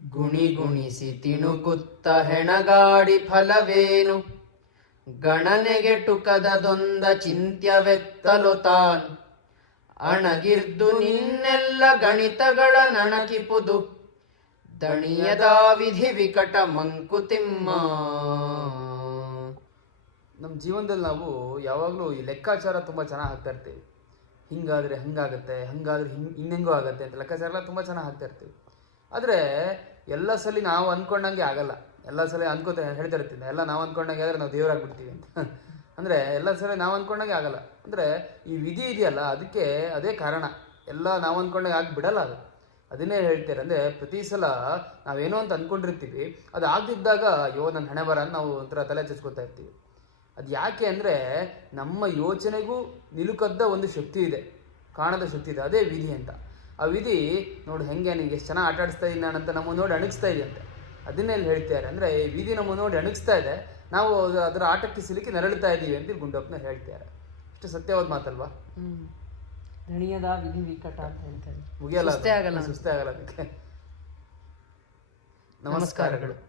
ಗುಣಿ ಗುಣಿಸಿ ತಿಣುಕುತ್ತ ಹೆಣಗಾಡಿ ಫಲವೇನು? ಗಣನೆಗೆ ಟುಕದದೊಂದ ಚಿಂತ್ಯವೆತ್ತಲು ತಾನ್. ಅಣಗಿರ್ದು ನಿನ್ನೆಲ್ಲ ಗಣಿತಗಳ ನಣಕಿಪುದು. ದಣಿಯದ ವಿಧಿ ವಿಕಟ ಮಂಕುತಿಮ್ಮ ನಮ್ಮ ಜೀವನದಲ್ಲಿ ನಾವು ಯಾವಾಗಲೂ ಈ ಲೆಕ್ಕಾಚಾರ ತುಂಬ ಚೆನ್ನಾಗಿ ಹಾಕ್ತಾ ಇರ್ತೀವಿ. ಹಿಂಗಾದರೆ ಹಂಗಾಗುತ್ತೆ, ಹಂಗಾದ್ರೆ ಹಿಂಗೆ, ಇನ್ನೆಂಗೋ ಆಗುತ್ತೆ ಅಂತ ಲೆಕ್ಕಾಚಾರ ಎಲ್ಲ ತುಂಬ ಚೆನ್ನಾಗಿ ಹಾಕ್ತಾ ಇರ್ತೀವಿ. ಆದರೆ ಎಲ್ಲ ಸಲ ನಾವು ಅಂದ್ಕೊಂಡಂಗೆ ಆಗಲ್ಲ. ಎಲ್ಲ ಸಲ ಅನ್ಕೋತ ಹೇಳ್ತಾ ಇರ್ತೀನಿ ಎಲ್ಲ ನಾವು ಅಂದ್ಕೊಂಡಂಗೆ ಆದರೆ ನಾವು ದೇವರಾಗ್ಬಿಡ್ತೀವಿ ಅಂತ. ಅಂದರೆ ಎಲ್ಲ ಸಲ ನಾವು ಅಂದ್ಕೊಂಡಂಗೆ ಆಗಲ್ಲ. ಅಂದರೆ ಈ ವಿಧಿ ಇದೆಯಲ್ಲ, ಅದಕ್ಕೆ ಅದೇ ಕಾರಣ. ಎಲ್ಲ ನಾವು ಅಂದ್ಕೊಂಡಂಗೆ ಆಗಿ ಬಿಡಲ್ಲ ಅದು. ಅದನ್ನೇ ಹೇಳ್ತಾರೆ ಅಂದರೆ ಪ್ರತಿ ಸಲ ನಾವೇನೋ ಅಂತ ಅಂದ್ಕೊಂಡಿರ್ತೀವಿ ಅದು ಆಗದಿದ್ದಾಗ ಅಯ್ಯೋ ನನ್ನ ಹಣೆ ಬರ ನಾವು ಒಂಥರ ತಲೆ ಚಚ್ಕೋತಾ ಇರ್ತೀವಿ. ಅದು ಯಾಕೆ ಅಂದರೆ ನಮ್ಮ ಯೋಚನೆಗೂ ನಿಲುಕದ್ದ ಒಂದು ಶಕ್ತಿ ಇದೆ. ಕಾಣದ ಶಕ್ತಿ ಇದೆ. ಅದೇ ವಿಧಿ ಅಂತ. ಆ ವಿಧಿ ನೋಡು ಹೆಂಗೆ ನಿಂಗೆ ಎಷ್ಟು ಚೆನ್ನಾಗಿ ಆಟ ಆಡಿಸ್ತಾ ಇದ್ದೀನಿ ನಾನಂತ ನಮ್ಮ ನೋಡಿ ಅಣಗಿಸ್ತಾ ಇದೆ ಅಂತೆ. ಅದನ್ನೇ ಇಲ್ಲಿ ಹೇಳ್ತಾರೆ ಅಂದರೆ ಈ ವಿಧಿ ನಮ್ಮ ನೋಡಿ ಅಣಗಿಸ್ತಾ ಇದೆ. ನಾವು ಅದು- ಅದರ ಆಟಕ್ಕೆ ಸಿಲುಕಿ ನರಳುತ್ತಾ ಇದ್ದೀವಿ ಅಂತ ಗುಂಡಪ್ಪನ ಹೇಳ್ತಿದ್ದಾರೆ. ಇಷ್ಟು ಸತ್ಯವಾದ ಮಾತಲ್ವಾ? ದಣಿಯದ ವಿಧಿ ವಿಕಟ ಅಂತ ಹೇಳ್ತಾರೆ. ಮುಗಿಯಲ್ಲ. ಸುಸ್ತೇ ಆಗಲ್ಲ. ಸುಸ್ತೇ ಆಗಲ್ಲ ಅದಕ್ಕೆ. ನಮಸ್ಕಾರಗಳು.